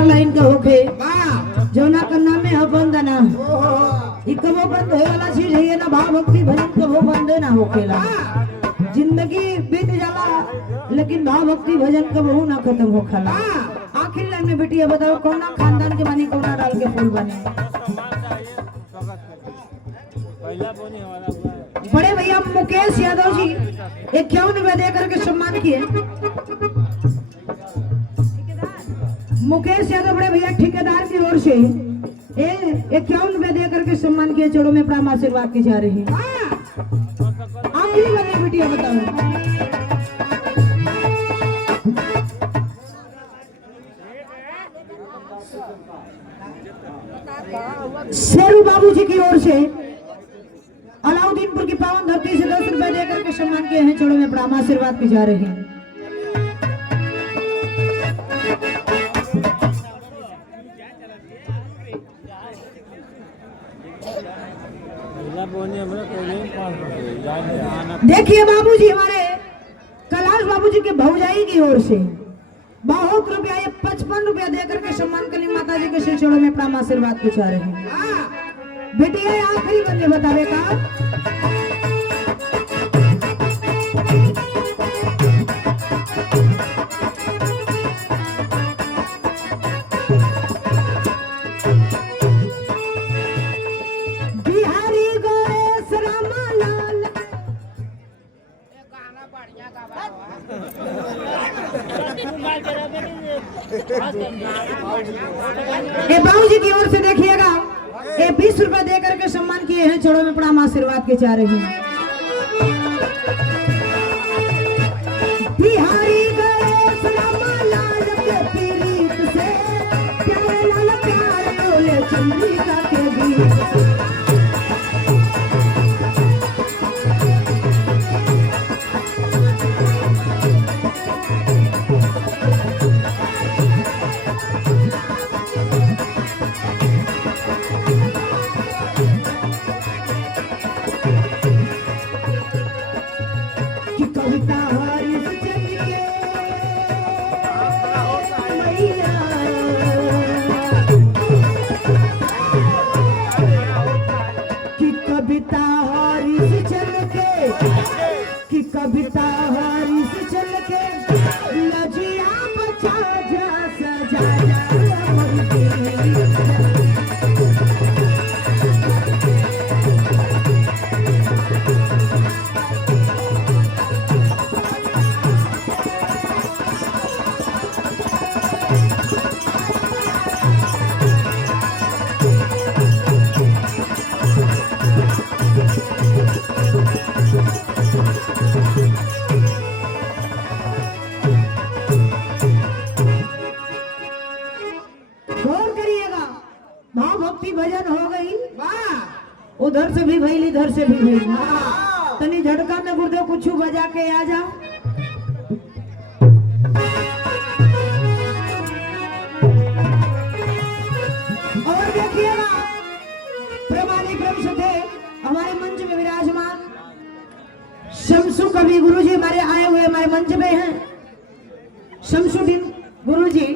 चार लाइन का होके जौना का नाम है वंदना। ई कबो बंद होए वाला चीज है ना, भाव भक्ति भजन कबो बंद ना होखेला। जिंदगी बीत जाला लेकिन भाव भक्ति भजन कबहू ना खत्म होखेला। आखिर लाइन में बेटिया बताओ कौना खानदान के बानी, कौना डाल के फूल बने? बड़े भैया मुकेश यादव जी 51 रुपया दे करके सम्मान किए। मुकेश यादव बड़े भैया ठेकेदार की ओर से 51 रुपया दे करके सम्मान किए। चढ़ो में प्राम आशीर्वाद की जा रही है। आखिरी वाली बेटिया बताओ। शेरू बाबू जी की ओर से अलाउद्दीनपुर की पावन धरती से 10 रुपए देकर के सम्मान किए हैं। चढ़ो में प्राम आशीर्वाद की जा रही है। देखिए बाबूजी हमारे कैलाश बाबूजी के भौजाई की ओर से बहुत रुपया 55 रुपया देकर के सम्मान कली माता जी के श्री चरणों में प्राम आशीर्वाद की जा रही है। बेटिया आखिरी बंदे बतावे का बाबूजी की ओर से देखिएगा 20 रुपए दे करके सम्मान किए हैं। चढ़ो में प्रणाम आशीर्वाद के जा रही है। बिहारी गणेश रामा लाल के पीड़ित से प्यारे लाल प्यार बोले चंद्रिका के गीत। कविता हारी से चल के लजिया बचा जा सजा जा भजन हो गई। उधर से भी भइल इधर से भी भइल। तनी झटका में गुर्दे कुछ बजा के आ जाओ। और देखिएगा प्रमाणिक क्रम से हमारे मंच में विराजमान शमसु कवि गुरुजी हमारे आए हुए हमारे मंच में हैं। शमसुद्दीन गुरुजी,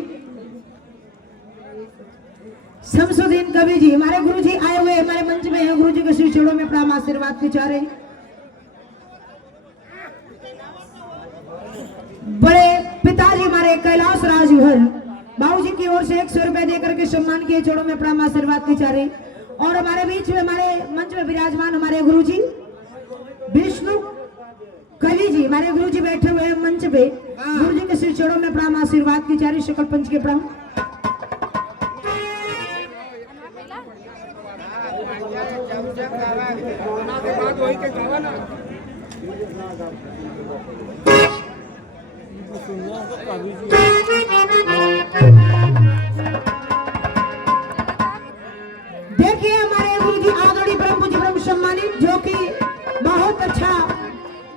शमसुद्दीन कवि जी हमारे गुरुजी आए हुए हमारे मंच में हैं। गुरुजी के श्री चरणों में प्रणाम आशीर्वाद के चारे। बड़े पिताजी हमारे कैलाश राजभर बाबूजी की ओर से 100 रुपए देकर के सम्मान किए। चरणों में प्रणाम आशीर्वाद के चारे। और हमारे बीच में हमारे मंच में विराजमान हमारे गुरुजी विष्णु कवि जी हमारे गुरुजी बैठे हुए हैं मंच पे। गुरुजी के श्री चरणों में प्रणाम आशीर्वाद की चारे। सकल पंच के प्रणाम। देखिए हमारे गुरुजी आदरणीय परम पूज्य परम सम्मानित जो कि बहुत अच्छा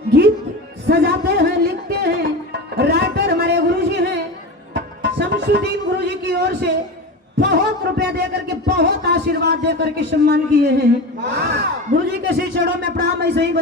गीत सजाते हैं, लिखते हैं, राइटर हमारे गुरुजी हैं। शमसुद्दीन गुरुजी की ओर से बहुत रुपया देकर के बहुत आशीर्वाद देकर के सम्मान किए हैं। गुरुजी के श्री चरणों में प्रणाम। ऐसे ही